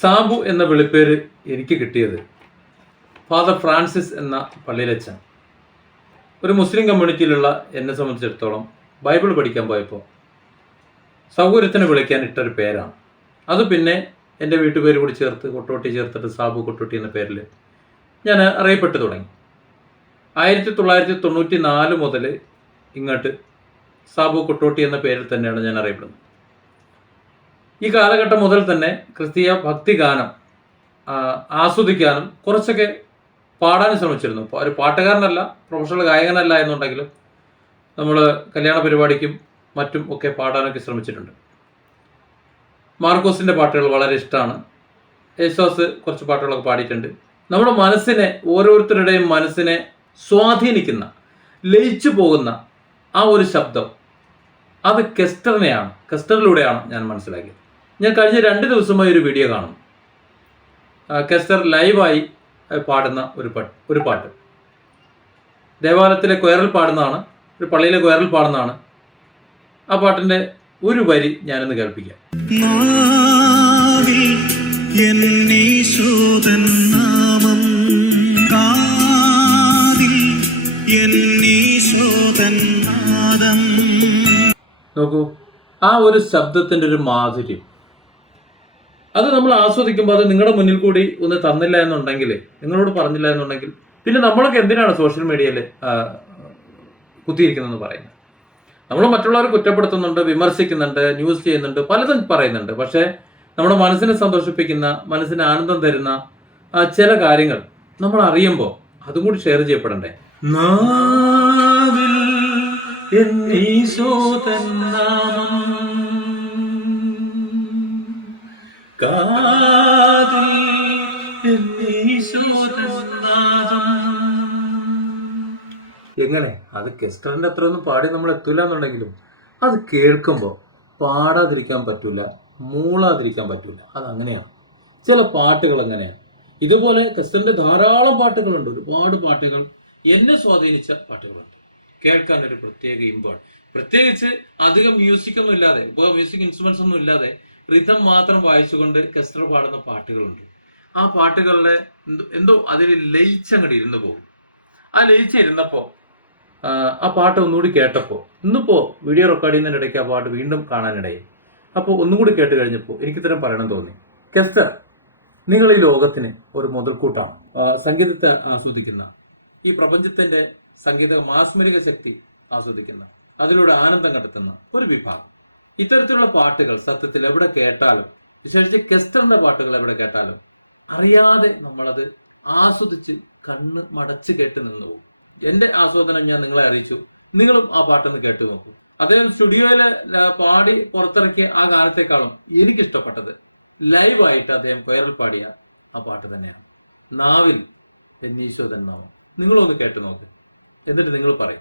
സാബു എന്ന വിളിപ്പേര് എനിക്ക് കിട്ടിയത് ഫാദർ ഫ്രാൻസിസ് എന്ന പള്ളിയിലച്ചൻ ഒരു മുസ്ലിം കമ്മ്യൂണിറ്റിയിലുള്ള എന്നെ സംബന്ധിച്ചിടത്തോളം ബൈബിൾ പഠിക്കാൻ പോയപ്പോൾ സൗകര്യത്തിന് വിളിക്കാൻ ഇട്ടൊരു പേരാണ്. അത് പിന്നെ എൻ്റെ വീട്ടുപേര് കൂടി ചേർത്ത് കൊട്ടോട്ടി ചേർത്തിട്ട് സാബു കൊട്ടോട്ടി എന്ന പേരിൽ ഞാൻ അറിയപ്പെട്ടു തുടങ്ങി. 1994 മുതൽ ഇങ്ങോട്ട് സാബു കൊട്ടോട്ടി എന്ന പേരിൽ തന്നെയാണ് ഞാൻ അറിയപ്പെടുന്നത്. ഈ കാലഘട്ടം മുതൽ തന്നെ ക്രിസ്തീയ ഭക്തിഗാനം ആസ്വദിക്കാനും കുറച്ചൊക്കെ പാടാനും ശ്രമിച്ചിരുന്നു. ഒരു പാട്ടുകാരനല്ല, പ്രൊഫഷണൽ ഗായകനല്ല എന്നുണ്ടെങ്കിലും നമ്മൾ കല്യാണ പരിപാടിക്കും മറ്റും ഒക്കെ പാടാനൊക്കെ ശ്രമിച്ചിട്ടുണ്ട്. മാർക്കോസിൻ്റെ പാട്ടുകൾ വളരെ ഇഷ്ടമാണ്. യേശുദാസ് കുറച്ച് പാട്ടുകളൊക്കെ പാടിയിട്ടുണ്ട്. നമ്മുടെ മനസ്സിനെ, ഓരോരുത്തരുടെയും മനസ്സിനെ സ്വാധീനിക്കുന്ന, ലയിച്ചു പോകുന്ന ആ ഒരു ശബ്ദം അത് കെസ്റ്ററിലൂടെയാണ് ഞാൻ മനസ്സിലാക്കിയത്. ഞാൻ കഴിഞ്ഞ 2 ദിവസമായി ഒരു വീഡിയോ കാണും. കെസ്റ്റർ ലൈവായി പാടുന്ന ഒരു പാട്ട് ദേവാലയത്തിലെ കൊയറിൽ പാടുന്നതാണ്, ഒരു പള്ളിയിലെ കൊയറിൽ പാടുന്നതാണ്. ആ പാട്ടിൻ്റെ ഒരു വരി ഞാനൊന്ന് കേൾപ്പിക്കാം. നോക്കൂ, ആ ഒരു ശബ്ദത്തിൻ്റെ ഒരു മാധുര്യം, അത് നമ്മൾ ആസ്വദിക്കുമ്പോൾ അത് നിങ്ങളുടെ മുന്നിൽ കൂടി ഒന്ന് തന്നില്ല എന്നുണ്ടെങ്കിൽ, നിങ്ങളോട് പറഞ്ഞില്ല എന്നുണ്ടെങ്കിൽ, പിന്നെ നമ്മളൊക്കെ എന്തിനാണ് സോഷ്യൽ മീഡിയയിൽ കുത്തിയിരിക്കുന്നതെന്ന് പറയുന്നത്? നമ്മൾ മറ്റുള്ളവരെ കുറ്റപ്പെടുത്തുന്നുണ്ട്, വിമർശിക്കുന്നുണ്ട്, ന്യൂസ് ചെയ്യുന്നുണ്ട്, പലതും പറയുന്നുണ്ട്. പക്ഷേ നമ്മുടെ മനസ്സിനെ സന്തോഷിപ്പിക്കുന്ന, മനസ്സിന് ആനന്ദം തരുന്ന ചില കാര്യങ്ങൾ നമ്മൾ അറിയുമ്പോൾ അതും കൂടി ഷെയർ ചെയ്യപ്പെടണ്ടേ? എങ്ങനെ അത് കെസ്റ്ററിന്റെ അത്രയൊന്നും പാടി നമ്മൾ എത്തൂല എന്നുണ്ടെങ്കിലും അത് കേൾക്കുമ്പോൾ പാടാതിരിക്കാൻ പറ്റൂല, മൂളാതിരിക്കാൻ പറ്റൂല. അതങ്ങനെയാണ്. ചില പാട്ടുകൾ അങ്ങനെയാണ്. ഇതുപോലെ കെസ്റ്ററിന്റെ ധാരാളം പാട്ടുകളുണ്ട്. ഒരുപാട് പാട്ടുകൾ എന്നെ സ്വാധീനിച്ച പാട്ടുകളുണ്ട്. കേൾക്കാൻ ഒരു പ്രത്യേക ഇമ്പാണ്. പ്രത്യേകിച്ച് അധികം മ്യൂസിക്കൊന്നും ഇല്ലാതെ, മ്യൂസിക് ഇൻസ്ട്രുമെന്റ്സ് ഒന്നും ഇല്ലാതെ റിഥം മാത്രം വായിച്ചുകൊണ്ട് കെസ്റ്റർ പാടുന്ന പാട്ടുകളുണ്ട്. ആ പാട്ടുകളിലെ എന്തോ അതിൽ ലയിച്ചങ്ങോട്ട് ഇരുന്ന് പോകും. ആ ലയിച്ചിരുന്നപ്പോൾ ആ പാട്ട് ഒന്നുകൂടി കേട്ടപ്പോൾ, ഇന്നിപ്പോൾ വീഡിയോ റെക്കോർഡ് ചെയ്യുന്നതിനിടയ്ക്ക് ആ പാട്ട് വീണ്ടും കാണാനിടയായി. അപ്പോൾ ഒന്നും കൂടി കേട്ട് കഴിഞ്ഞപ്പോൾ എനിക്കിത്തരം പറയണം തോന്നി. കെസ്റ്റർ, നിങ്ങൾ ഈ ലോകത്തിന് ഒരു മുതൽക്കൂട്ടാണ്. സംഗീതത്തെ ആസ്വദിക്കുന്ന, ഈ പ്രപഞ്ചത്തിൻ്റെ സംഗീത മാസ്മരിക ശക്തി ആസ്വദിക്കുന്ന, അതിലൂടെ ആനന്ദം കണ്ടെത്തുന്ന ഒരു വിഭാഗം. ഇത്തരത്തിലുള്ള പാട്ടുകൾ സത്യത്തിൽ എവിടെ കേട്ടാലും, വിശേഷിച്ച് കെസ്റ്ററിന്റെ പാട്ടുകൾ എവിടെ കേട്ടാലും അറിയാതെ നമ്മളത് ആസ്വദിച്ച് കണ്ണ് മടച്ച് കേട്ട് നിന്ന് പോകും. എൻ്റെ ആസ്വാദനം ഞാൻ നിങ്ങളെ അറിയിച്ചു. നിങ്ങളും ആ പാട്ടൊന്ന് കേട്ടു നോക്കൂ. അദ്ദേഹം സ്റ്റുഡിയോയിൽ പാടി പുറത്തിറക്കിയ ആ ഗാനത്തെക്കാളും എനിക്കിഷ്ടപ്പെട്ടത് ലൈവായിട്ട് അദ്ദേഹം കൊയറിൽ പാടിയ ആ പാട്ട് തന്നെയാണ്. നാവിൽ എന്നീശോതൻ നാമം. നിങ്ങളൊന്ന് കേട്ടു നോക്ക്, എന്നിട്ട് നിങ്ങൾ പറയും.